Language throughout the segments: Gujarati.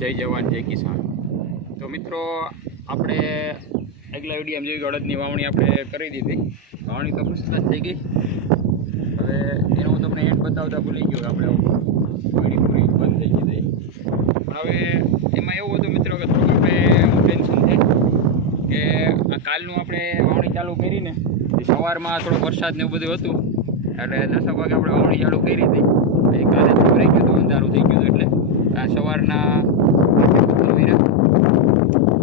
જય જવાન, જય કિસાન. તો મિત્રો, આપણે આગલા વીડિયો જેવી કે અડદની વાવણી આપણે કરી દીધી. વાવણી તો મસ્ત જ થઈ ગઈ. હવે એનો હું તમને એન્ડ બતાવતા ભૂલી ગયો આપણે વાવણી પૂરી બંધ થઈ ગઈ હતી. હવે એમાં એવું હતું મિત્રો કે થોડું આપણે ટેન્શન છે કે આ કાલનું આપણે વાવણી ચાલુ કરીને સવારમાં થોડો વરસાદ ને એવું બધું હતું. એટલે દસ વાગે આપણે વાવણી ચાલુ કરી હતી. કાલે રહી ગયું હતું, અંધારું થઈ ગયું એટલે. આ સવારના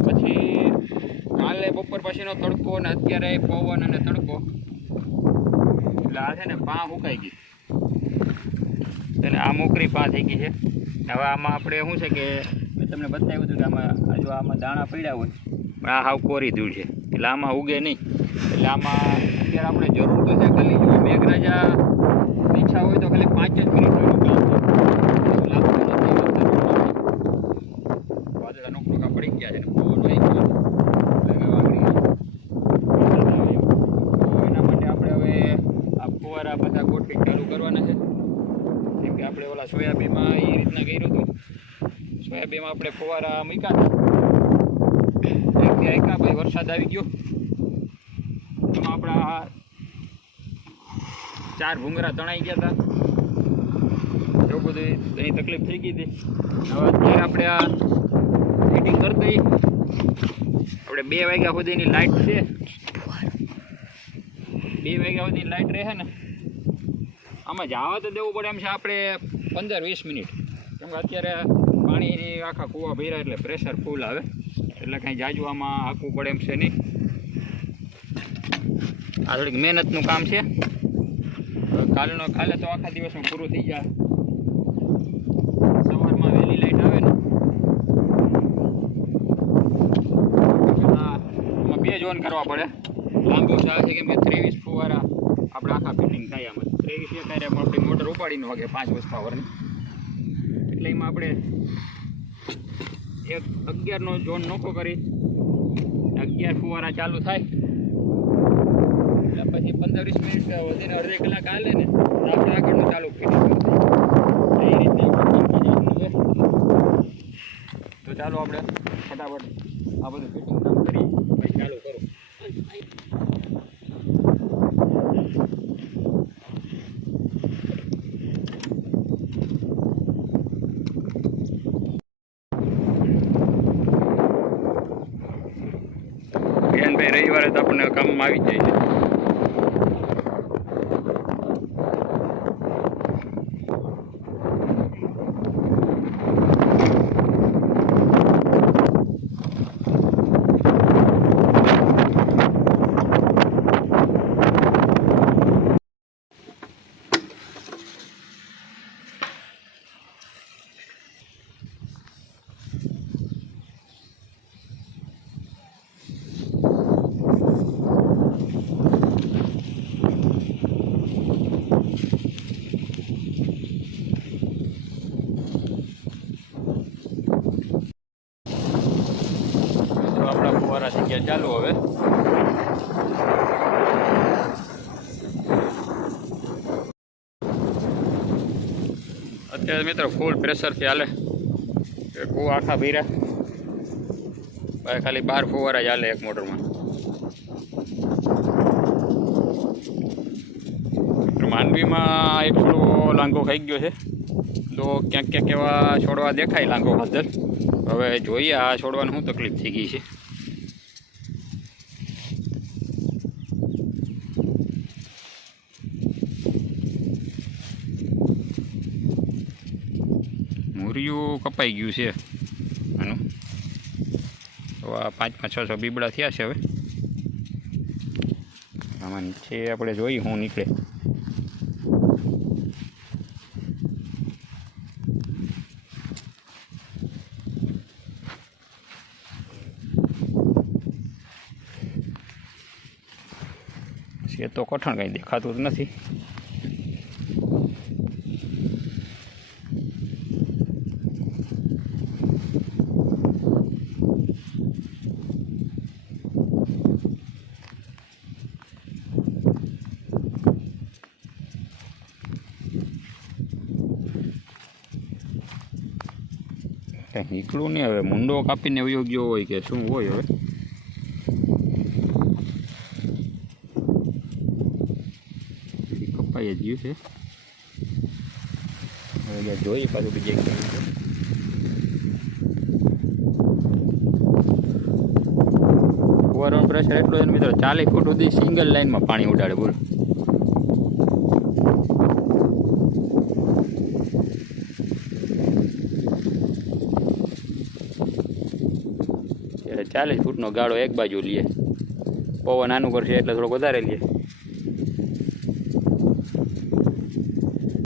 પછી કાલે બપોર પછીનો તડકો ને અત્યારે પવન અને તડકો. એટલે આ છે ને પા સુકાઈ ગઈ. એટલે આ મોકરી પા થઈ ગઈ છે. હવે આમાં આપણે શું છે કે મેં તમને બતાવ્યું હતું કે આમાં હજુ આમાં દાણા પડ્યા હોય, પણ આ હાવ કોરી દૂર છે. એટલે આમાં ઉગે નહીં. એટલે આમાં અત્યારે આપણે જરૂર તો છે ખાલી મેઘરાજા ઈચ્છા હોય તો ખાલી પાંચ જ મિનિટ છે લાંબુ નથી વધતું. વાદળા નોકનોકા પડી ગયા છે ને પવન આવી ગયો એટલે હવે વાગડી ગઈ. વરસાદ આવે એમ. તો એના માટે આપણે હવે આ ફુવારા બધા ગોઠવી ચાલુ કરવાના છે જેમ કે આપણે ઓલા સોયાબીનમાં એ રીતના કર્યું હતું સોયાબીનમાં આપણે ફુવારા મૂક્યા ભાઈ વરસાદ આવી ગયો. એમાં આપણા ચાર ભૂંગરા તણાઈ ગયા હતા. એવું બધું એની તકલીફ થઈ ગઈ હતી. હવે અત્યારે આપણે આ ફિટિંગ કરી દઈએ. આપણે બે વાગ્યા સુધીની લાઇટ છે. બે વાગ્યા સુધી લાઇટ રહે ને. આમાં જવા તો દેવું પડે એમ છે. આપણે પંદર વીસ મિનિટ. કેમ કે અત્યારે પાણીની આખા કૂવા ભર્યા એટલે પ્રેશર ફૂલ આવે. એટલે કાંઈ જાજુ આમાં પડે એમ છે નહીં. આ થોડીક મહેનતનું કામ છે. કાલનો કાલે તો આખા દિવસમાં પૂરું થઈ જાય. સવારમાં વહેલી લાઈટ આવે ને. પછી આ આમાં કરવા પડે. લાંબો ચાલ છે કેમ કે ત્રેવીસ ફુવારા આપણે આખા ફિટિંગ થાય આમાં. ત્રેવીસ એ ત્યારે આપણી મોટર ઉપાડીને વાગે પાંચ વર્ષ પાવરની એટલે આપણે એક અગિયારનો ઝોન નોખો કરી. અગિયાર ફુવારા ચાલુ થાય. એટલે પછી પંદર વીસ મિનિટ વધીને અડધી કલાક હાલે ને આપણે આગળનું ચાલુ ફિટિંગ એ રીતે તો ચાલો આપણે ફટાફટ આ બધું ફિટિંગ કામ કરી, પછી ચાલુ કરું ભાઈ રવિવારે તો આપણને કામમાં આવી જાય છે તો આપણા જગ્યા ચાલુ હવે. અત્યારે મિત્રો ફૂલ પ્રેશરથી હાલે. કે આખા ભીરા. ખાલી બાર ફુવારા જ હાલે એક મોટરમાં. માંડવીમાં એક થોડો લાંગો ખાઈ ગયો છે. તો ક્યાંક ક્યાંક એવા છોડવા દેખાય લાંગો હાજર. હવે જોઈએ આ છોડવાની શું તકલીફ થઈ ગઈ છે. મૂરિયું કપાઈ ગયું છે. આનું. તો આ પાંચ પાંચ છ છ બીબડા થયા છે હવે. આમાં નીચે આપણે જોઈએ હું નીકળે. એ તો કઠણ કંઈ દેખાતું જ નથી. કાંઈ નીકળું નહીં હવે. મુંડો કાપીને યોગ્ય હોય કે શું હોય હવે? કપાઈ જ ગયું છે. હવે જોઈએ પાછું બીજે. ફુવારાનું પ્રેશર એટલું છે મિત્રો. ચાલીસ ફૂટ સુધી સિંગલ લાઇનમાં પાણી ઉડાડે, બોલો. ચાલીસ ફૂટનો ગાળો એક બાજુ લઈએ પવન આનું કરશે એટલે થોડોક વધારે લઈએ